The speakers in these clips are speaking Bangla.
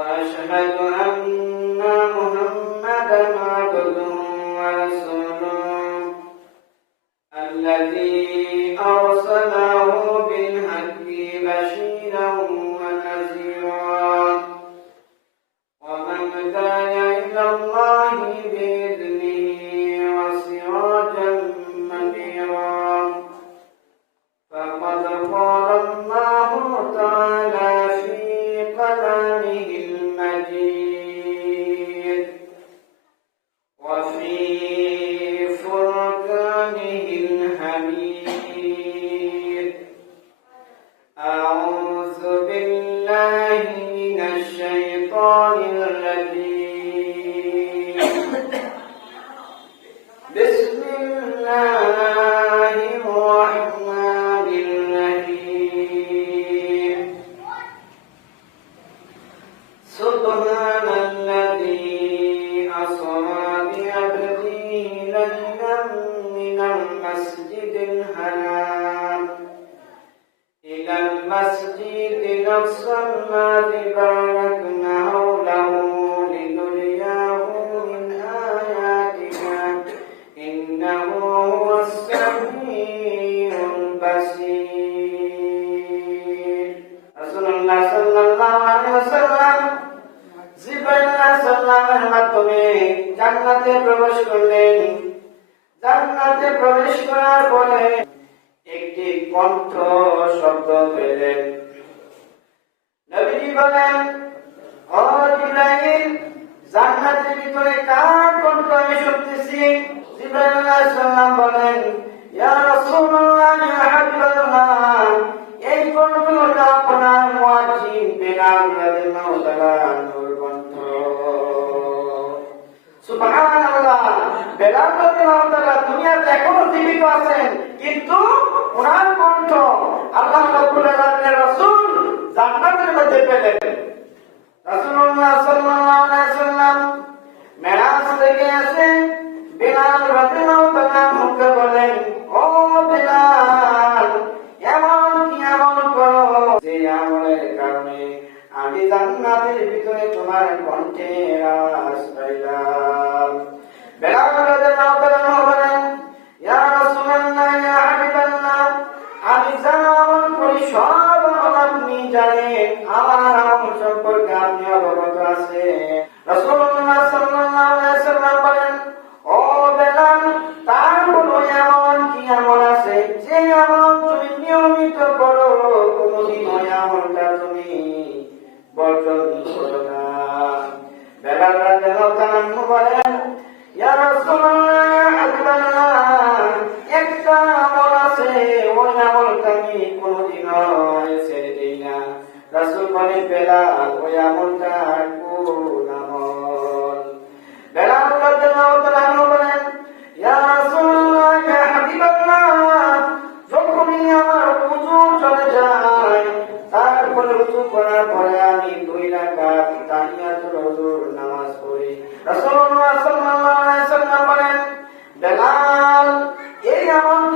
وأشهد أن গুণাগারের রাসূল জান্নাতের মধ্যে পেলেন আমল তুমি নিয়মিত করো কোনদিন ওই আমলটা তুমি বর্জন করো না। বেলাল রাদিয়াল্লাহু তাআলা বলেন, ইয়া রাসূলুল্লাহ একটা আমল আছে, ওই আমলটা আমি কোনদিন ছেড়ে দেই না। রাসূল বলেন, বেলাল, ওই আমলটা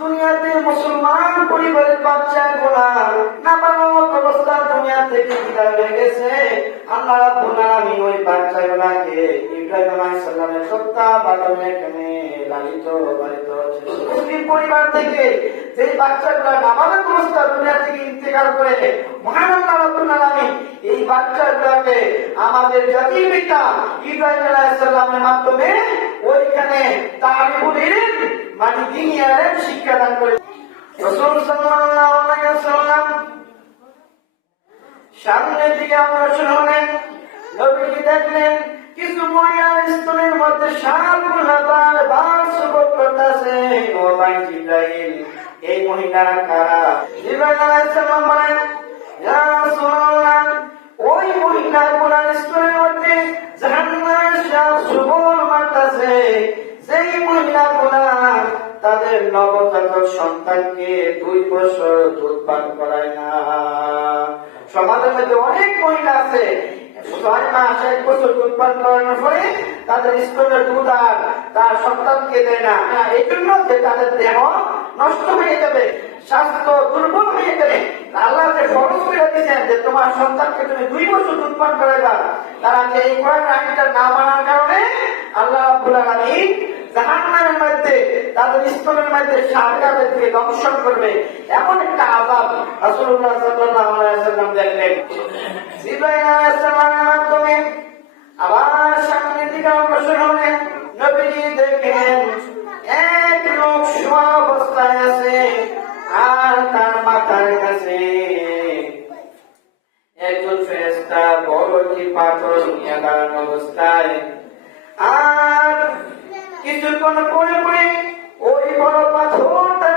দুনিয়াতে মুসলমান পরিবারের বাচ্চা গোলা নাবালক অবস্থা দুনিয়া থেকে বিদায় হয়ে গেছে আল্লাহ রাব্বুল আলামিন ওই বাচ্চাগুলাকে ইব্রাহিম সালামের তত্ত্বাবধানে এখানে লালিত পরিবার থেকে যে বাচ্চাগুলা নাবালক অবস্থা দুনিয়া থেকে ইন্তেকাল করে এই বাচ্চাগুলাকে আমাদের জাতির পিতা ইব্রাহিম আলাইহিস মাধ্যমে ওইখানে ইলম মানে দিনী শিক্ষা দান করে। রাসূল দিকে অগ্রসর নবীজি দেখলেন কিছু মহিলা মধ্যে সুবর করতেছে। জিব্রাইল, এই কারা? জিব্রাইল আলাইহিস সালাম বলেন, ইয়া রাসূলুল্লাহ, ওই মহিলা মধ্যে জাহান্নামের মারতেছে। সেই মহিলা তাদের সন্তানকে দুই বছর দুধ পান করায় না। সমাজের মধ্যে অনেক মহিলা আছে ছয় মাস, এক বছর পান করানোর দুধ আর তার সন্তানকে দেয় না। এই জন্য তাদের দেহ নষ্ট হয়ে যাবে, স্বাস্থ্য দুর্বল হয়ে যাবে, আল্লাহ যে ফরজ করে যে তোমার সন্তানকে তুমি দুই বছর পান করাইবা, তারা যে এই কোরআন না মানার কারণে আল্লাহ আলামিন জাহান্নামের মধ্যে, তাদের স্তনের মধ্যে সারকাদেরকে দংশন করবে। এমন একটা আযাব রাসূলুল্লাহ সাল্লাল্লাহু আলাইহি ওয়াসাল্লাম দেখলেন। জিবরাইল আলাইহিস সালামের মাধ্যমে আবার সামনের দিকে অগ্রসর হলেন। নবীজি দেখেন এক লোক শোয়া অবস্থায় আছে আর তার মাথার কাছে একজন ফেরেশতা বড় একটি পাথর নিয়ে দাঁড়ানো অবস্থায়। আর কিছুক্ষণ পরে পরে ওই বড় পাথরটা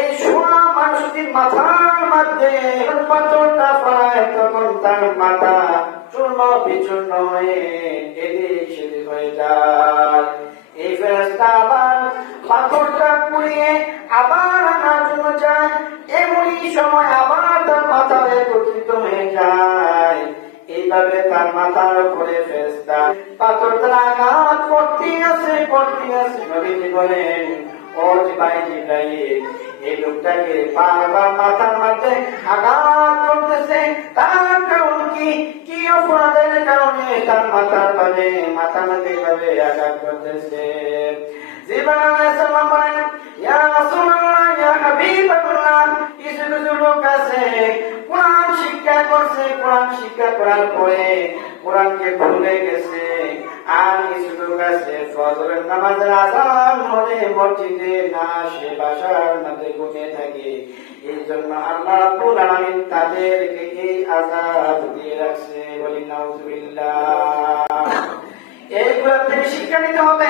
এই সোনা মানুষটির মাথার মধ্যে পাথরটা পড়ায় তখন তার মাথা চূর্ণ বিচূর্ণ হয়ে এদিক সেদিক হয়ে যায়। এই ফেরেশতা আবার পাথরটা পুড়িয়ে আবার আনার জন্য যায়। এমনই সময় আবার তার মাথা একত্রিত হয়ে যায়। এইভাবে তার মাথার উপরে ফেরেশতা পাথর দ্বারা করতে করতে ও জিব্রাইল, এই লোকটাকে বারবার মাথার আঘাত করতেছে, তার কারণ কি? কি অপরাধের কারণে তার মাথার মাথা এইভাবে আঘাত করতেছে? জিব্রাইল আলাইহিস কিছু কিছু লোক আছে কোরআন শিক্ষা করছে, কোরআন শিক্ষা করার পরে কোরআনকে ভুলে গেছে। আর কিছু লোক আছে, ফজরের নামাজের আজান হলে মসজিদে না সে বাসার মধ্যে ঘুমিয়ে থাকে। এই জন্য আল্লাহ রাব্বুল তাদেরকে এই আযাব দিয়ে রাখছে। বলি, নাউজুবিল্লাহ। এইগুলো থেকে শিক্ষা নিতে হবে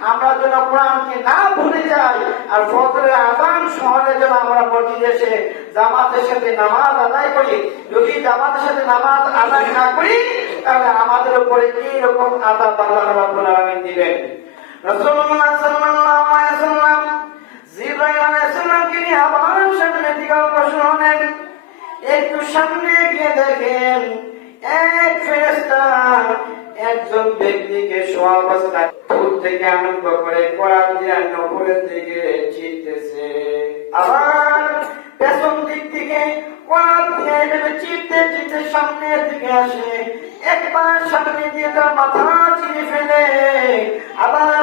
আমরা যেন ভুলে যাই। আর নামাজ আদায় করি। যদি জামাতের সাথে নামাজ আদায় করি আমাদের উপরে কি রকম আদাব আল্লাহ রাব্বুল আলামিন দিবেন? রাসূলুল্লাহ সাল্লাল্লাহু আলাইহি একটু সামনে গিয়ে দেখেন, এক ফেরেশতা একজন ব্যক্তিকে শোয়া থেকে আরম্ভ করে দিয়ে দিকে চিনতেছে আবার পেছন দিক থেকে কোরআন দিয়ে চিনতে চিনতে সামনের দিকে আসে। একবার সামনে দিয়ে তার মাথা চিনে ফেলে, আবার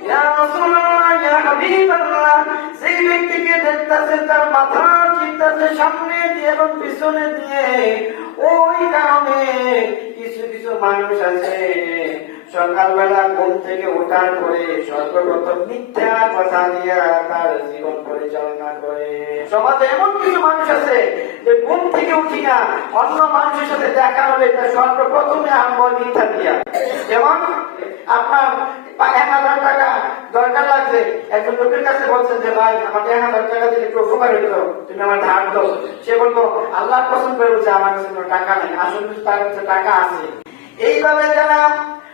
সকালবেলা ঘুম থেকে ওঠার পরে সর্বপ্রথম মিথ্যা কথা দিয়ে তার জীবন পরিচালনা করে। সমাজে এমন কিছু মানুষ আছে যে ঘুম থেকে উঠি না, অন্য মানুষের সাথে দেখা হলে তার সর্বপ্রথমে আরম্ভ মিথ্যা দিয়া। যেমন আপনার এক হাজার টাকা দরকার একজন লোকের কাছে বলছেন যে, ভাই, আমাকে এক হাজার টাকা আমার ধার সে আল্লাহ পছন্দ করে বলছে, আমার কাছে কোনো টাকা নেই। আসলে তার কাছে টাকা আছে। এইভাবে যারা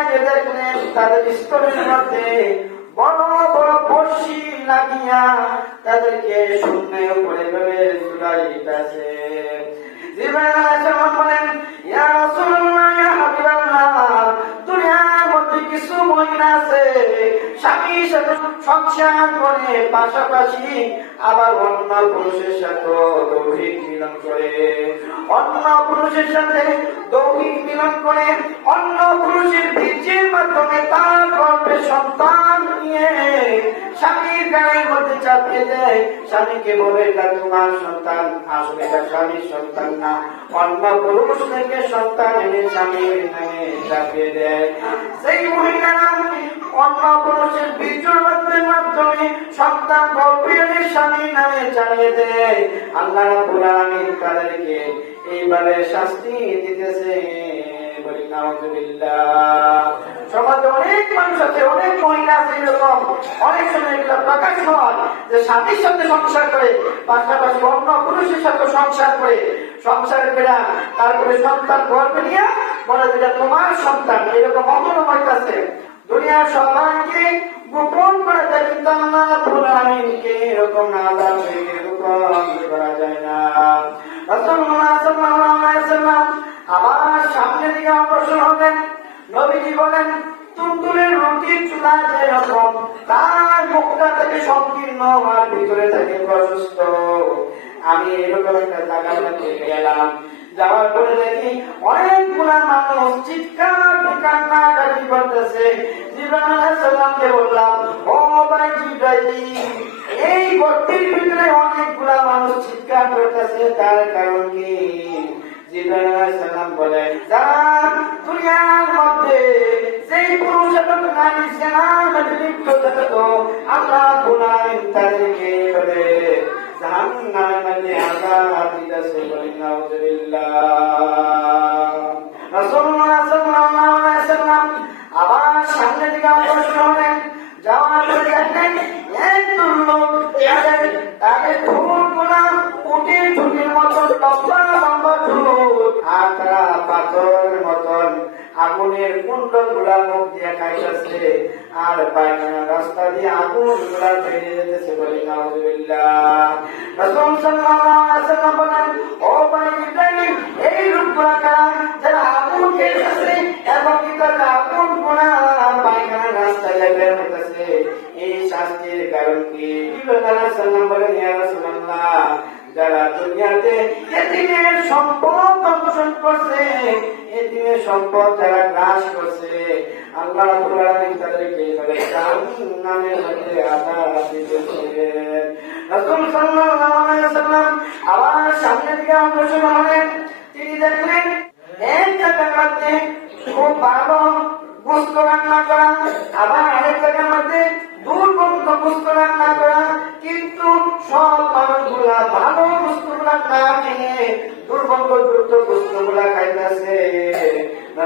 কিছু দেখলেন তাদের স্তরের মধ্যে বড় বড় বসি লাগিয়া তাদেরকে শূন্যে উপরে ঝুলাইতেছে জিবরাইল আলাইহিস সালাম বলেন, ইয়া সংসার পাশাপাশি আবার অন্য পুরুষের সাথে দৌহিক মিলন করে। অন্য পুরুষের সাথে দৌহিক মিলন করে, অন্য পুরুষের বীর্যের মাধ্যমে তার গর্ভে সন্তান নিয়ে স্বামীর গায়ের মধ্যে চাপিয়ে দেয় স্বামীকে বলে, এটা তোমার সন্তান। আসলে এটা স্বামীর সন্তান না। অন্য পুরুষ থেকে সন্তান এনে স্বামীর নামে চাপিয়ে দেয় সেই মহিলারা অন্য পুরুষের বীর্যের মাধ্যমে সন্তান এনে স্বামীর নামে চালিয়ে দেয়। আল্লাহ আলামিন তাদেরকে এইভাবে শাস্তি দিতেছে আছে আছে তোমার সন্তান। এরকম অমন হইতাছে দুনিয়ার সবাইকে গোপন করা যায় কিন্তু আল্লাহ এরকম না এরকম করা যায় না। সামনের দিকে অগ্রসর হবেন। নবীজি বলেন তুলতুলের রুটির চুলা যেরকম তার মুখটা থেকে সংকীর্ণ আর ভিতরে থেকে প্রশস্ত। আমি এরকম একটা জায়গার মধ্যে গেলাম যাওয়ার পরে দেখি মানুষ চিৎকার করতেছে। এই ভিতরে অনেকগুলা মানুষ চিৎকার করতেছে, তার কারণ কি? জিব্রাইল সেই পুরুষ এবং নারী মধ্যে লিপ্ত থাকতো আল্লাহ গুনাহ তাদেরকে বলে জাহান্নামের আযাব দিতেছে পাথরের মতন আগুনের কুণ্ড মুখ দিয়ে খাইতেছে আর পায়খানা রাস্তা দিয়ে আগুনগুলা বেরিয়ে যেতেছে বলে এই যারা কি? কি দুনিয়াতে এতিমের সম্পদ যারা গ্রাস করছে, আল্লাহ তাদেরকে ভালো গোস্ত রান্না করা দুর্গন্ধ গোস্ত রান্না কিন্তু সব মানুষগুলা ভালো বস্তুগুলা না খেয়ে দুর্গন্ধযুক্ত বস্তুগুলা খাইতেছে।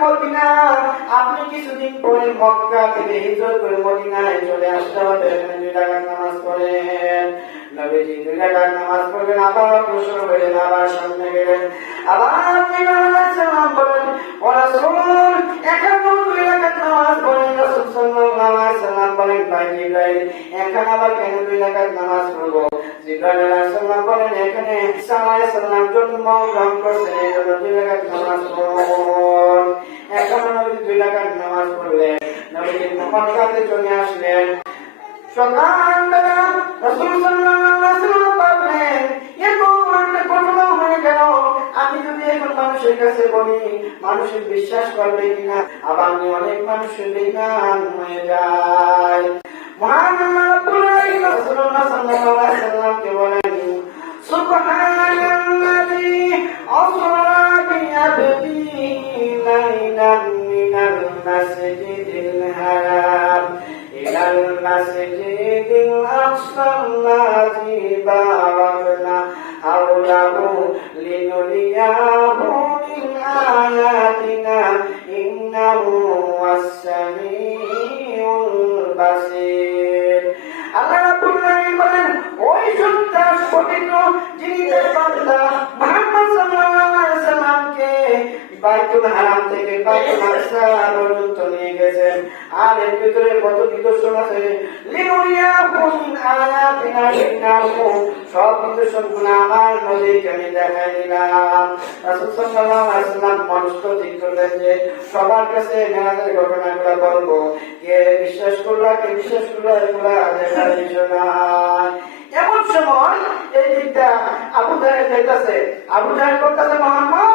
হচ্ছে মদিনা আপনি কিছুদিন পরে মক্কা থেকে হিজরত করে মদিনায় চলে আসতে হবে। দুই রাকাত নামাজ পড়েন। ভাই জিবরাইল, এখন আবার কেন নামাজ পড়ব? জিবরাইল আলাইহিস সালাম বলেন, এখানে জন্ম গ্রহণ করছেন নামাজ পড়ুন এখন নবী দুই রাকাত নামাজ পড়লেন নবীজি মক্কাতে চলে আসলেন সকালবেলা রাসূল সাল্লাল্লাহু আলাইহি ওয়াসাল্লাম বললেন এত একটা ঘটনা হয়ে গেল আমি যদি এখন মানুষের কাছে বলি মানুষের বিশ্বাস করবে কিনা আবার আমি অনেক মানুষের বেগান হয়ে যায় মহান আল্লাহ রাব্বুল আলামিন রাসূলুল্লাহ সাল্লাল্লাহু আলাইহি ওয়াসাল্লামকে বলেন সুবহানাল্লাযী আসরা বিআবদিহি লাইলান মিনাল মাসজিদিল হারাম إلى المسجد الأقصى الذي باركنا حوله لنرياه من آياتنا إنه هو السميع البصير الله رب العالمين ويجد الشكر جيد البندة বাইতুল হারাম থেকে আকসা পর্যন্ত নিয়ে গেছেন। আর এর ভিতরে কত নিদর্শন আছে? লিনুরিয়াকুম আয়াতিনা ইন্নাহু সব নিদর্শনগুলো আমার নবীকে আমি দেখাই দিলাম। রাসূল সাল্লাল্লাহু আলাইহি সাল্লাম মানুষ তো যে, সবার কাছে মেরাজের ঘটনাগুলো বলব। কে বিশ্বাস করলা, কে বিশ্বাস করলা, এগুলা দেখার বিষয় না এমন সময় এই দিকটা আবু জাহেল যাইতেছে আবু জাহেল বলতেছে, মোহাম্মদ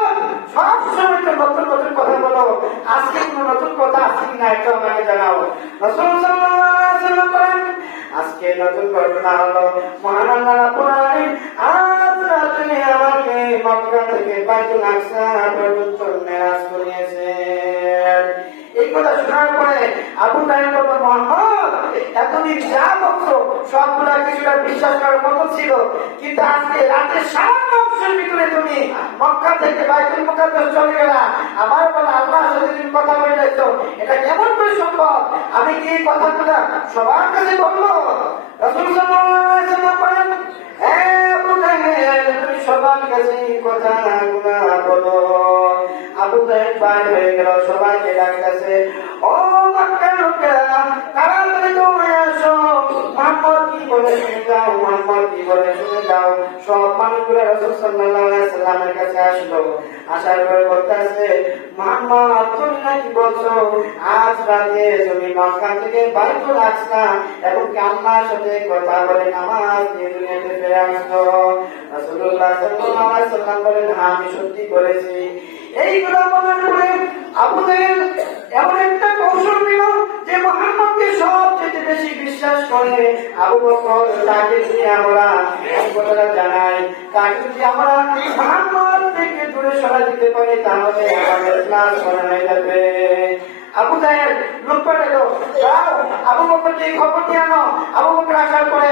সব সময় তো নতুন নতুন কথা বলো। আজকে কোনো নতুন কথা আছে কিনা একটু আমাকে জানাও। রাসূল ওয়াসাল্লাম বলেন, আজকে নতুন ঘটনা হলো মহান আল্লাহ রাব্বুল আলামিন আজ রাতে আমাকে মক্কা থেকে বাইতুল কথা শোনার পরে বিশ্বাস করার ছিল। কিন্তু চলে গেলা। আবার বলে, আল্লাহ সাথে তুমি কথা বলে এটা কেমন করে সম্ভব? আমি কি এই কথাগুলা সবার কাছে বলব? রাসূল সাল্লাল্লাহু আলাইহি ওয়াসাল্লাম বলেন তুমি সবার কাছে কথাগুলা বলো। গেল, সবাইকে ডাকতেছে, ও মক্কার লোকেরা, তাড়াতাড়ি দৌড়ে আসো মোহাম্মদ কি বলে শুনে যাও মোহাম্মদ কি বলে শুনে যাও। সব মানুষগুলো রাসূল সাল্লাল্লাহু আলাইহি সাল্লামের কাছে আসলো। আসার পরে বলতেছে মোহাম্মদ তুমি নাকি বলছো, আজ রাতে তুমি মক্কা থেকে বাইতুল আকসা এবং কি আল্লাহর সাথে কথা বলে নামাজ দিয়ে দুনিয়াতে ফিরে আসলো রাসূলুল্লাহ সাল্লাল্লাহু আলাইহি সাল্লাম বলেন হ্যাঁ আমি সত্যি বলেছি। এইগুলো পরে আবু জাহেল এমন একটা কৌশল নিল যে মোহাম্মদকে সবচেয়ে বেশি বিশ্বাস করে আবু তাকে আমরা জানাই, তাকে যদি আমরা মোহাম্মদ থেকে দূরে সরা দিতে পারি, তাহলে করা যাবে। আবু জাহেল, লোক পাঠালো, যাও, আবু খবর দিয়ে আনো। আবু বকর আসার পরে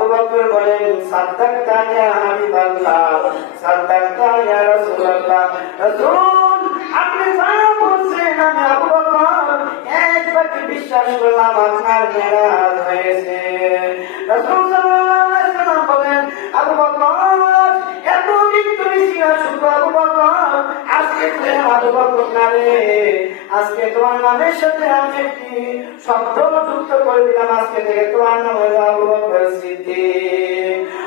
সাদ্দাকতা ইয়া হাবিবাল্লাহ সাদ্দাকতা ইয়া রাসূলুল্লাহ। রাসূল, আপনি যা বলছেন আমি আবু বকর। একবার বিশ্বাস করলাম আপনার মেরাজ হয়েছে? রাসূল সাল্লাল্লাহু আলাইহি ওয়াসাল্লাম বলেন, আবু আজকে তোমার নামের সাথে আমি একটি শব্দ যুক্ত করে দিলাম। আজকে থেকে তোমার নাম হলো আবু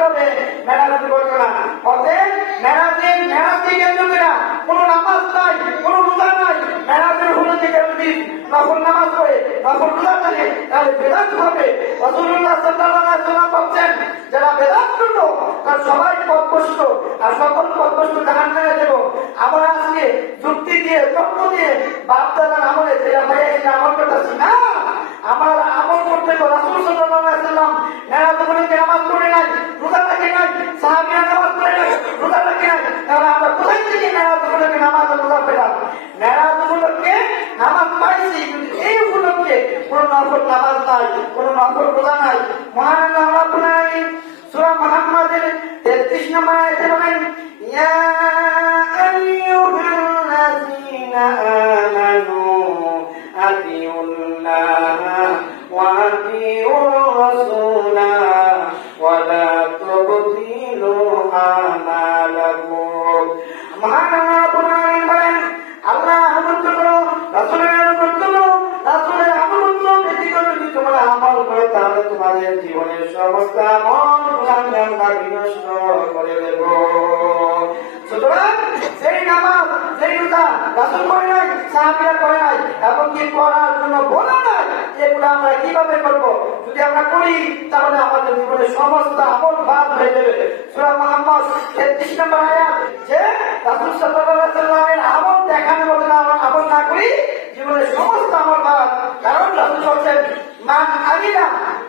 এইভাবে মেরাজ ঘটনা অতএব মেরাজের মেরাজ থেকে লোকেরা কোনো নামাজ নাই, কোনো রোজা নাই মেরাজের হলো থেকে যদি নফল নামাজ পড়ে নফল রোজা থাকে, তাহলে বেদাত হবে। রসুল্লাহ সাল্লাল্লাহু আলাইহি যারা বেদাত করল তার সবাই পথভ্রষ্ট আর সকল পথভ্রষ্ট জাহান্নামে দেব আমরা আজকে যুক্তি দিয়ে তর্ক দিয়ে বাপ দাদার আমলে যেটা সেটা আমল করতেছি না। আমার আমল করতে গো রাসূল সাল্লাল্লাহু আলাইহি সাল্লাম উপলক্ষে নামাজ পড়ে নাই? রোজা রাখে নাই? সাহাবীরা নামাজ পড়ে নাই? রোজা রাখে নাই? তাহলে আমরা কোথায় থেকে মেরাজ উপলক্ষে নামাজ রোজা পেলাম? মেরাজ উপলক্ষে নামাজ পাইছি এই কোনো নফল নামাজ নাই, কোনো নফল রোজা নাই। মহান আল্লাহ রাব্বুল সূরা মুহাম্মাদের 33 নম্বর আয়াতে বলেন, ইয়া সেই নামাজ সেই রোজা রাসূল করে নাই, সাহাবীরা করে নাই, এমনকি করার জন্য বলে নাই এগুলো আমরা কীভাবে করব। যদি আমরা করি, তাহলে আমাদের জীবনের সমস্ত আমল বাদ হয়ে যাবে। সূরা মুহাম্মদ 33 নম্বর আয়াত, যে রাসূল সাল্লামের আমল দেখানোর মতো আমরা আমল না করি, জীবনের সমস্ত আমল বাদ। কারণ রাসূল বলছেন, মান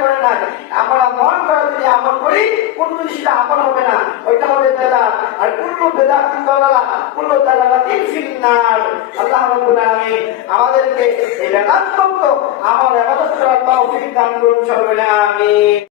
করে না। আমরা মন করে যদি আমল করি, কোন জিনিসটা আমল হবে না। ওইটা হবে বেদা। আর কুল্লু বেদা দলালা কুল্লু দালালা তিন ফিন্নার। আল্লাহ আমাদেরকে এই বেদাত আমল ইবাদত করার তৌফিক দান করুন সর্বনা আমিন।